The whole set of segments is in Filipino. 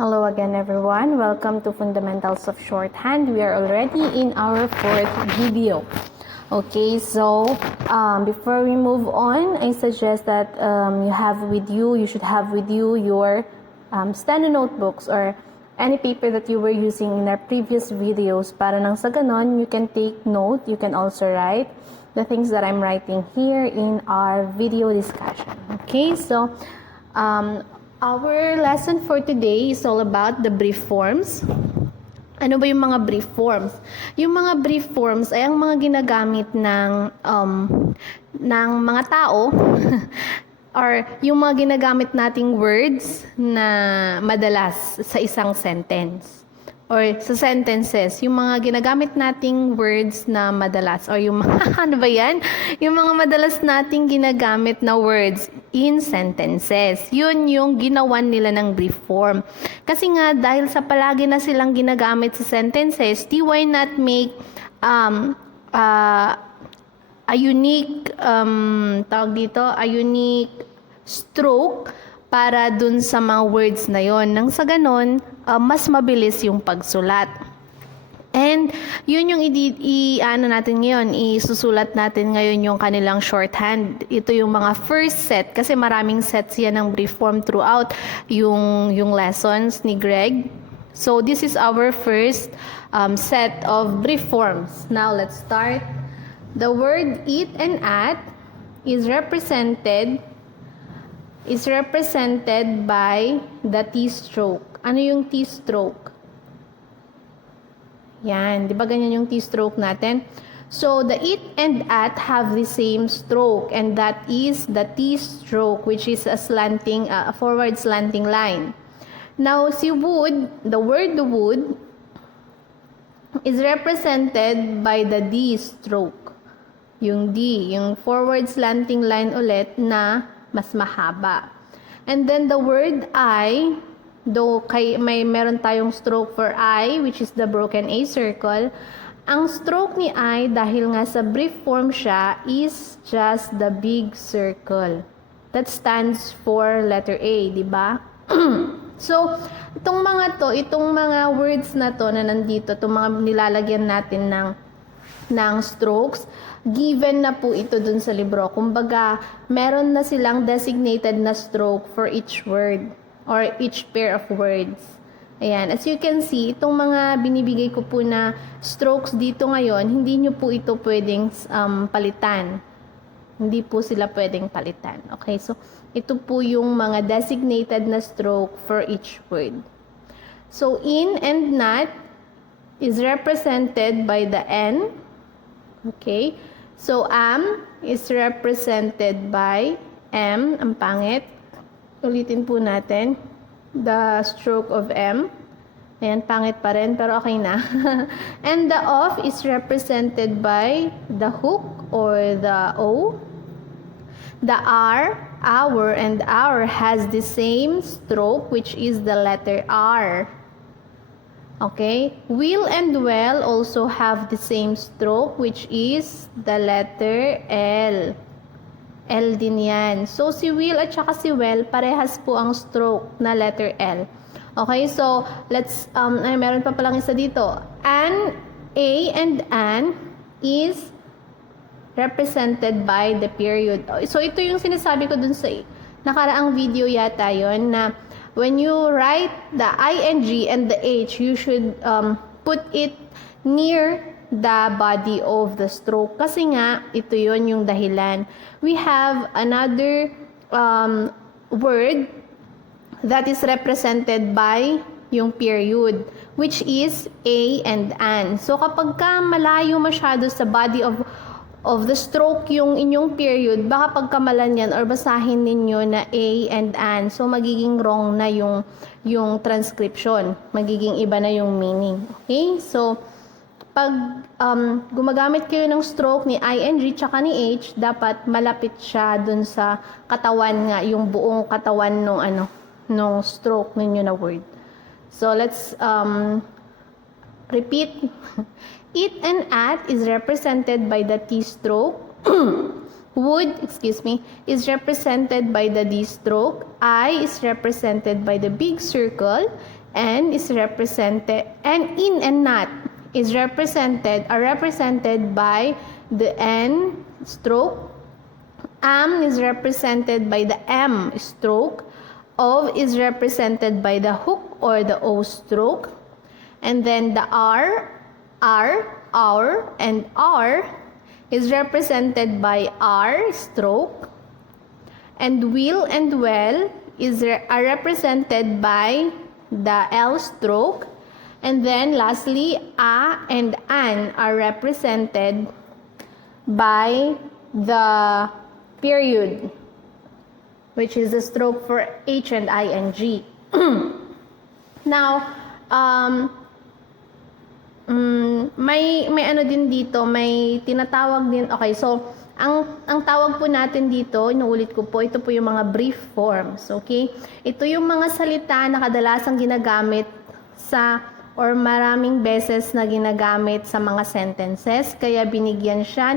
Hello again everyone, welcome to Fundamentals of Shorthand. We are already in our fourth video. Okay, so before we move on, I suggest that you should have with you your study notebooks or any paper that you were using in our previous videos para nang sa ganon, you can take note, you can also write the things that I'm writing here in our video discussion. Okay, so our lesson for today is all about the brief forms. Ano ba yung mga brief forms? Yung mga brief forms ay ang mga ginagamit ng mga tao or yung mga ginagamit nating words na madalas sa isang sentence or sa sentences, yung mga ginagamit nating words na madalas or yung mga ano ba yan? Yung mga madalas nating ginagamit na words in sentences. Yun yung ginawan nila ng brief form. Kasi nga dahil sa palagi na silang ginagamit sa sentences, why not make a unique a unique stroke para dun sa mga words na yon. Nang sa ganon, mas mabilis yung pagsulat. And yun yung isusulat natin ngayon yung kanilang shorthand. Ito yung mga first set kasi maraming sets yan ng brief form throughout yung lessons ni Greg. So this is our first set of brief forms. Now let's start. The word eat and at is represented by the T-stroke. Ano yung T-stroke? Yan, di ba ganyan yung T-stroke natin? So, the it and at have the same stroke, and that is the T-stroke, which is a forward slanting line. Now, si would, the word would, is represented by the D-stroke. Yung D, yung forward slanting line ulit na mas mahaba. And then the word I, though meron tayong stroke for I, which is the broken A circle, ang stroke ni I, dahil nga sa brief form siya, is just the big circle. That stands for letter A, di ba? So, itong mga words na to na nandito, itong mga nilalagyan natin ng strokes, given na po ito dun sa libro. Kumbaga, meron na silang designated na stroke for each word or each pair of words. Ayan. As you can see, itong mga binibigay ko po na strokes dito ngayon, hindi nyo po ito pwedeng palitan. Hindi po sila pwedeng palitan. Okay? So, ito po yung mga designated na stroke for each word. So, in and not is represented by the N. Okay? So, am is represented by M. Ang pangit. Ulitin po natin. The stroke of M. Ayan, pangit pa rin, pero okay na. And the of is represented by the hook or the O. The R, our, and our has the same stroke, which is the letter R. Okay? Will and well also have the same stroke, which is the letter L. L din yan. So, si will at saka si well, parehas po ang stroke na letter L. Okay? So, meron pa palang isa dito. An, A, and an is represented by the period. So, ito yung sinasabi ko dun sa nakaraang video yata yon na when you write the ing and the h, you should put it near the body of the stroke. Kasi nga, ito yon yung dahilan. We have another word that is represented by yung period, which is a and an. So, kapag ka malayo masyado sa body of the stroke yung inyong period, baka pagkamalan yan or basahin ninyo na A and an. So, magiging wrong na yung transcription. Magiging iba na yung meaning. Okay? So, pag gumagamit kayo ng stroke ni ing tsaka ni h, dapat malapit siya dun sa katawan nga, yung buong katawan nung stroke ninyo na word. So, let's repeat. It and at is represented by the T stroke. Would, is represented by the D stroke. I is represented by the big circle. N is represented, and in and not is represented, are represented by the N stroke. Am is represented by the M stroke. Of is represented by the hook or the O stroke. And then the R, our, and R is represented by R stroke. And will and well are represented by the L stroke. And then lastly, A and An are represented by the period, which is the stroke for H and ING. Now, may ano din dito, may tinatawag din. Okay, so ang tawag po natin dito, inuulit ko po, ito po yung mga brief forms, okay? Ito yung mga salita na kadalasang ginagamit sa or maraming beses na ginagamit sa mga sentences, kaya binigyan sila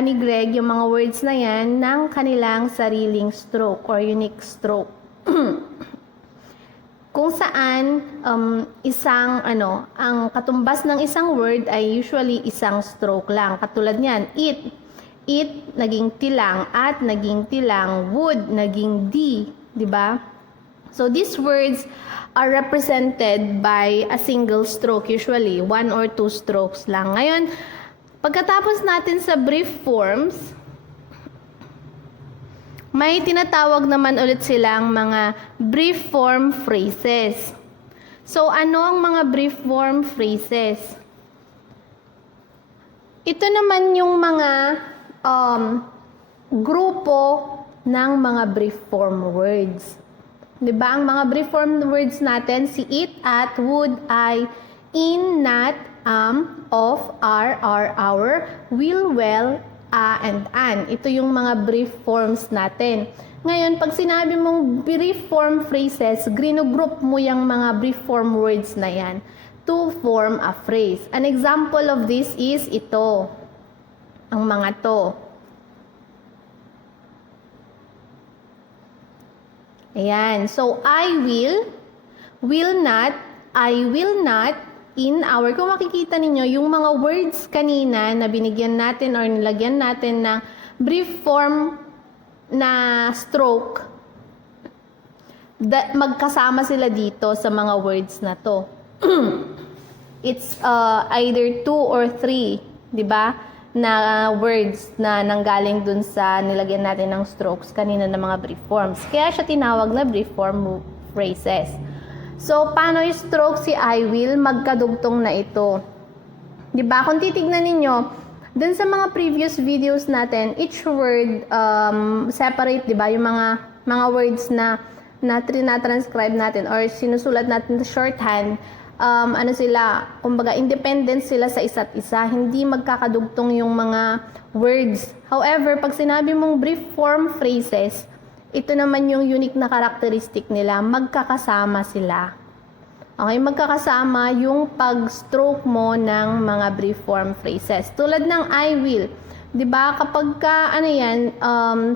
ni Greg yung mga words na yan ng kanilang sariling stroke or unique stroke. Kung saan ang katumbas ng isang word ay usually isang stroke lang. Katulad niyan, it naging tilang, at naging tilang, would naging di, di ba? So these words are represented by a single stroke, usually 1 or 2 strokes lang. Ngayon, pagkatapos natin sa brief forms, may tinatawag naman ulit silang mga brief form phrases. So, ano ang mga brief form phrases? Ito naman yung mga grupo ng mga brief form words. Diba? Ang mga brief form words natin, si it, at, would, I, in, not, of, are, our, will, well, and an. Ito yung mga brief forms natin. Ngayon, pag sinabi mong brief form phrases, group mo yung mga brief form words na yan to form a phrase. An example of this is ito. Ang mga to. Ayan. So, I will not, in our, kung makikita ninyo, yung mga words kanina na binigyan natin or nilagyan natin ng brief form na stroke, magkasama sila dito sa mga words na to. It's either 2 or 3, di ba? Na words na nanggaling dun sa nilagyan natin ng strokes kanina ng mga brief forms. Kaya siya tinawag na brief form phrases. So, paano yung stroke si I will? Magkadugtong na ito. Diba? Kung titignan ninyo, dun sa mga previous videos natin, each word separate, diba? Yung mga words na transcribe natin or sinusulat natin sa shorthand, kumbaga, independent sila sa isa't isa. Hindi magkakadugtong yung mga words. However, pag sinabi mong brief form phrases, ito naman yung unique na characteristic nila, magkakasama sila. Okay, magkakasama yung pag-stroke mo ng mga brief form phrases. Tulad ng I will. 'Di ba? Kapag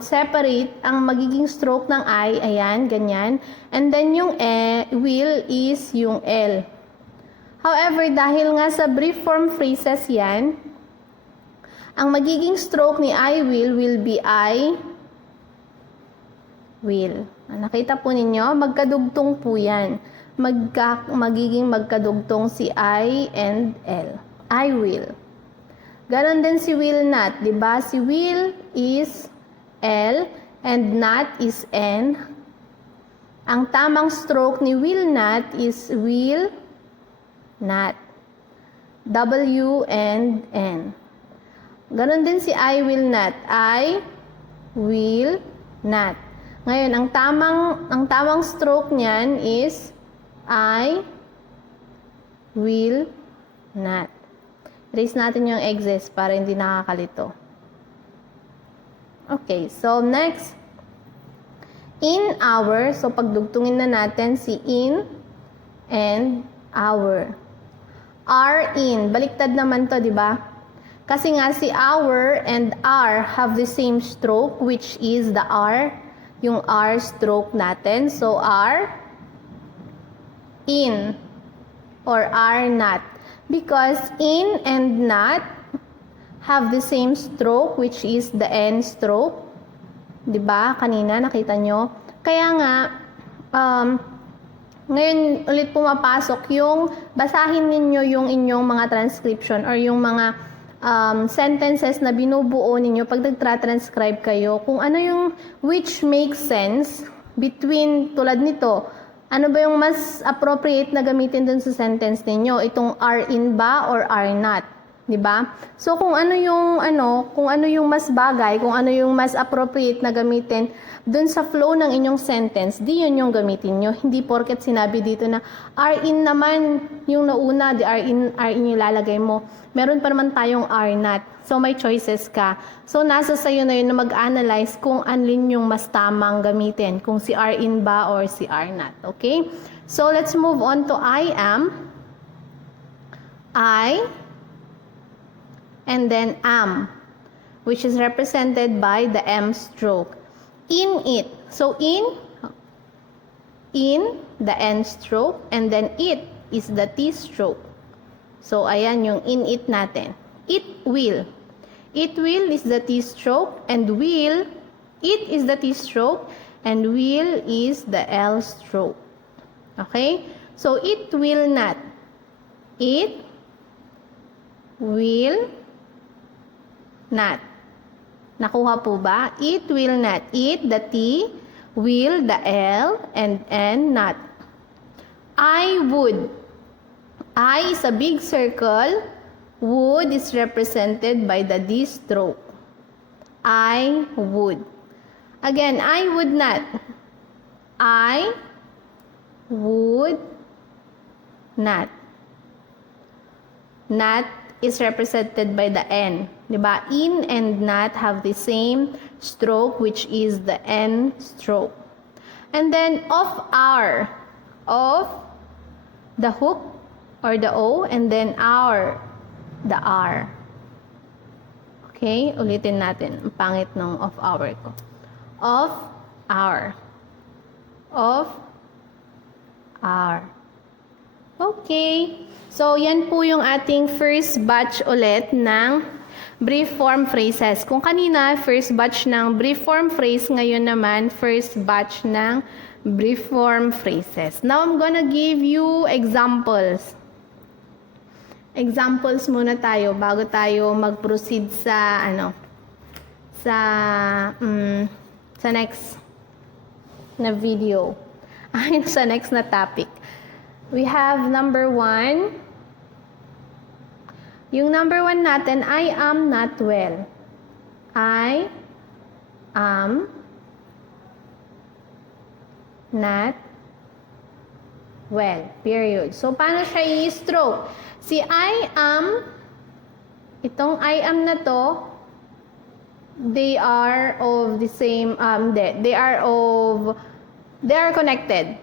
separate ang magiging stroke ng I, ayan, ganyan. And then yung will is yung L. However, dahil nga sa brief form phrases yan, ang magiging stroke ni I will be I will. Nakita po ninyo, magkadugtong po yan. Magiging magkadugtong si I and L. I will. Ganon din si will not, di ba? Si will is L and not is N. Ang tamang stroke ni will not is will not. W and N. Ganon din si I will not. I will not. Ngayon, ang tamang stroke niyan is I will not. Erase natin yung exes para hindi nakakalito. Okay, so next. In our, so pagdugtungin na natin si in and our. Are in, baliktad naman to, di ba? Kasi nga si our and are have the same stroke, which is the R, yung R stroke natin. So, in or are not? Because in and not have the same stroke, which is the N stroke. Diba? Kanina, nakita nyo? Kaya nga, ngayon ulit pumapasok yung basahin ninyo yung inyong mga transcription or yung mga sentences na binubuo ninyo pag nagtra-transcribe kayo, kung ano yung which makes sense between, tulad nito, ano ba yung mas appropriate na gamitin dun sa sentence ninyo, itong are in ba or are not, 'di ba? So kung ano yung mas bagay, kung ano yung mas appropriate na gamitin dun sa flow ng inyong sentence, di yun yung gamitin nyo. Hindi porket sinabi dito na are in naman yung nauna, di are in yung lalagay mo. Meron pa naman tayong are not. So may choices ka. So nasa sayo na yun na mag-analyze kung alin yung mas tamang gamitin. Kung si are in ba or si are not. Okay? So let's move on to I am. I and then am, which is represented by the M stroke. In it. So in the N stroke, and then it is the T stroke. So ayan yung in it natin. It will. It will is the T stroke, and will, it is the T stroke, and will is the L stroke. Okay? So it will not. It will not. Nakuha po ba? It will not. It, the T, will, the L, and N, not. I would. I is a big circle. Would is represented by the D stroke. I would. Again, I would not. I would not. Not is represented by the N. Diba? In and not have the same stroke, which is the N stroke. And then of our, of the hook or the O, and then our, the R. Okay? Ulitin natin. Ang pangit nung of our ko. Of our. Of our. Okay. So, yan po yung ating first batch ulit ng brief form phrases. Kung kanina, first batch ng brief form phrase, ngayon naman, first batch ng brief form phrases. Now, I'm gonna give you examples. Examples muna tayo bago tayo mag-proceed sa, sa next na video. Sa next na topic. We have number 1. Yung number 1 natin, I am not well. I am not well. Period. So, paano siya i-stroke? Si I am, itong I am na to, they are of the same, they are connected.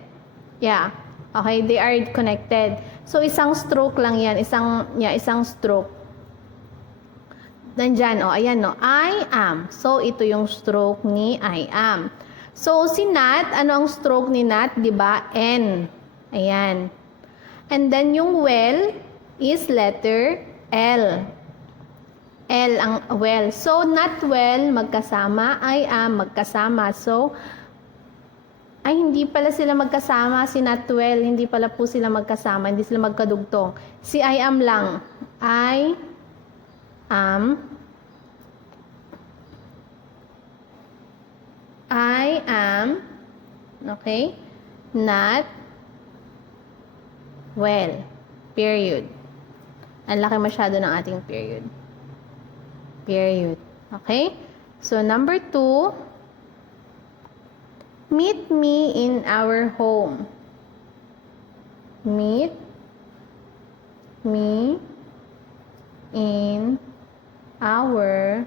Yeah. Okay, they are connected. So, isang stroke lang yan. Isang stroke. Nandyan, ayan, I am. So, ito yung stroke ni I am. So, si Nat, ano ang stroke ni Nat? Diba? N. Ayan. And then, yung well is letter L. L ang well. So, not well, magkasama. I am, magkasama. So, ay, hindi pala sila magkasama, si not well, hindi pala po sila magkasama, hindi sila magkadugtong. Si I am lang. I am, okay, not well. Period. Ang laki masyado ng ating period. Period. Okay? So, number 2, meet me in our home. Meet me in our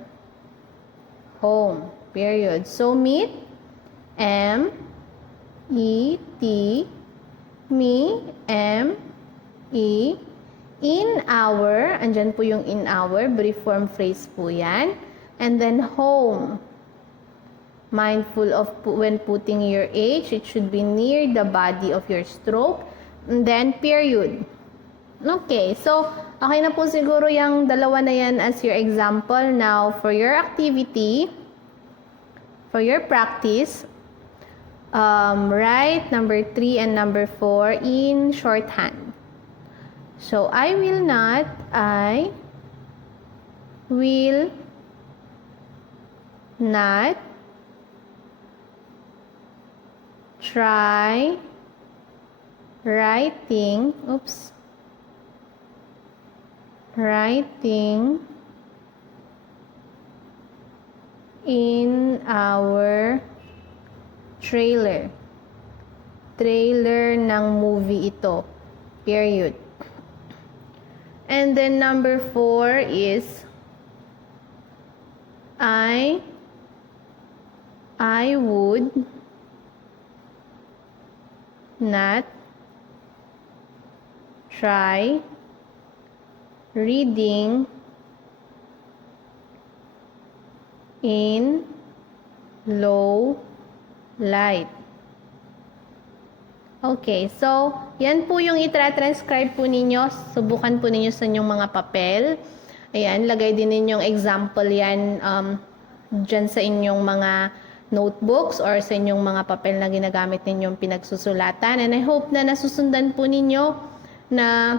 home. Period. So, meet, M, E, T, me, M, E, in our, andyan po yung in our, brief form phrase po yan. And then, home. Mindful of when putting your H, it should be near the body of your stroke. and then period. Okay, so okay na po siguro yung dalawa na yan as your example. Now, for your activity, for your practice, write number 3 and number 4 in shorthand. So, I will not try writing in our trailer ng movie ito, period. And then number 4 is I would not try reading in low light. Okay, so yan po yung itra-transcribe po ninyo. Subukan po ninyo sa inyong mga papel. Ayan, lagay din ninyong example yan dyan sa inyong mga notebooks or sa inyong mga papel na ginagamit ninyong pinagsusulatan. And I hope na nasusundan po ninyo na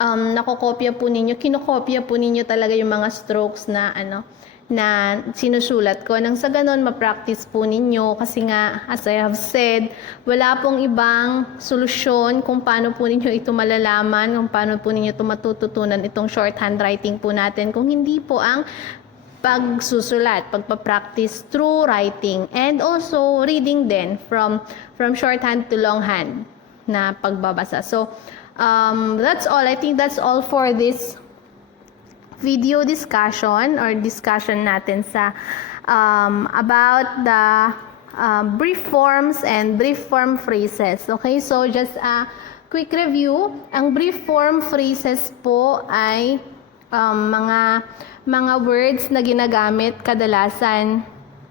kinokopya po ninyo talaga yung mga strokes na na sinusulat ko. Nang sa ganon, ma-practice po ninyo kasi nga, as I have said, wala pong ibang solusyon kung paano po ninyo ito malalaman, kung paano po ninyo ito matututunan itong shorthand writing po natin, kung hindi po ang pagsusulat, pagpa-practice through writing, and also reading din from shorthand to longhand na pagbabasa. So, that's all. I think that's all for this video discussion natin sa about the brief forms and brief form phrases. Okay, so just a quick review. Ang brief form phrases po ay mga words na ginagamit kadalasan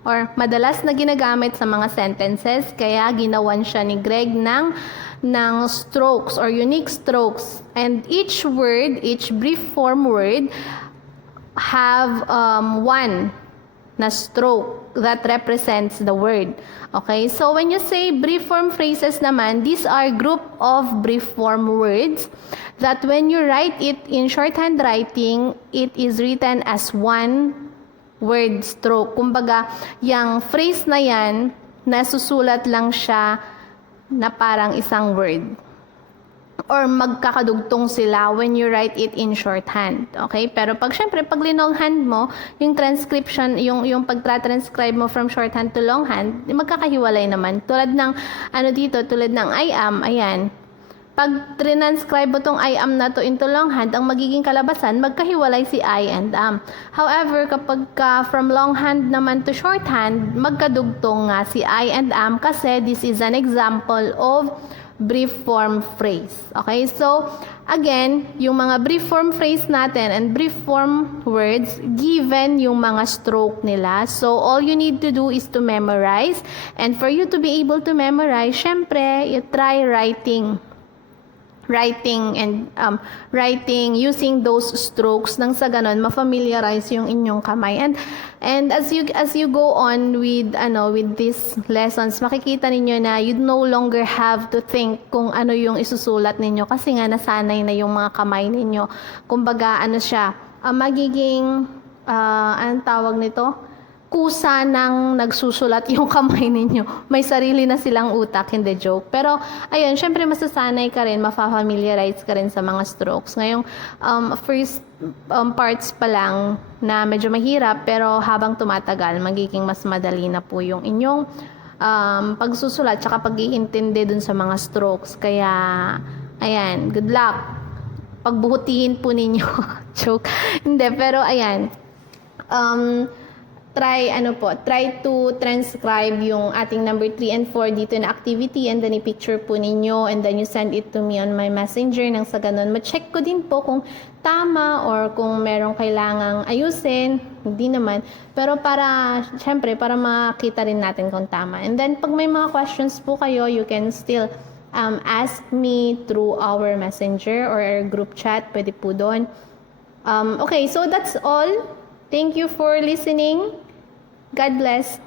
or madalas na ginagamit sa mga sentences, kaya ginawan siya ni Greg ng strokes or unique strokes, and each brief form word have one na stroke that represents the word. Okay, so when you say brief form phrases naman, these are group of brief form words that when you write it in shorthand writing, it is written as one word stroke. Kumbaga, yung phrase na yan, nasusulat lang siya na parang isang word. Or magkakadugtong sila when you write it in shorthand. Okay? Pero syempre, pag linonghand mo, yung transcription, yung pagtra-transcribe mo from shorthand to longhand, magkakahiwalay naman. Tulad ng, tulad ng I am, ayan. Pag transcribe mo tong I am na to into longhand, ang magiging kalabasan, magkahiwalay si I and am. However, kapag from longhand naman to shorthand, magkadugtong nga si I and am kasi this is an example of brief form phrase. Okay? So, again, yung mga brief form phrase natin and brief form words, given yung mga stroke nila. So, all you need to do is to memorize. And for you to be able to memorize, syempre, you try writing using those strokes nang sa ganon ma-familiarize yung inyong kamay, and as you go on with these lessons, makikita ninyo na you no longer have to think kung ano yung isusulat ninyo kasi nga nasanay na yung mga kamay ninyo. Kumbaga magiging anong tawag nito, kusa ng nagsusulat yung kamay ninyo. May sarili na silang utak, hindi joke. Pero, ayun, syempre masasanay ka rin, mafamiliarize ka rin sa mga strokes. Ngayong first parts pa lang na medyo mahirap, pero habang tumatagal, magiging mas madali na po yung inyong pagsusulat, tsaka pag-iintindi dun sa mga strokes. Kaya, ayan, good luck. Pagbuhutihin po ninyo. Joke. Hindi, pero ayan. Try to transcribe yung ating number 3 and 4 dito na activity, and then i-picture po ninyo, and then you send it to me on my messenger. Nang sa ganun, ma-check ko din po kung tama or kung merong kailangang ayusin. Hindi naman. Pero syempre, para makita rin natin kung tama. And then, pag may mga questions po kayo, you can still ask me through our messenger or our group chat. Pwede po doon. Okay, so that's all. Thank you for listening. God bless.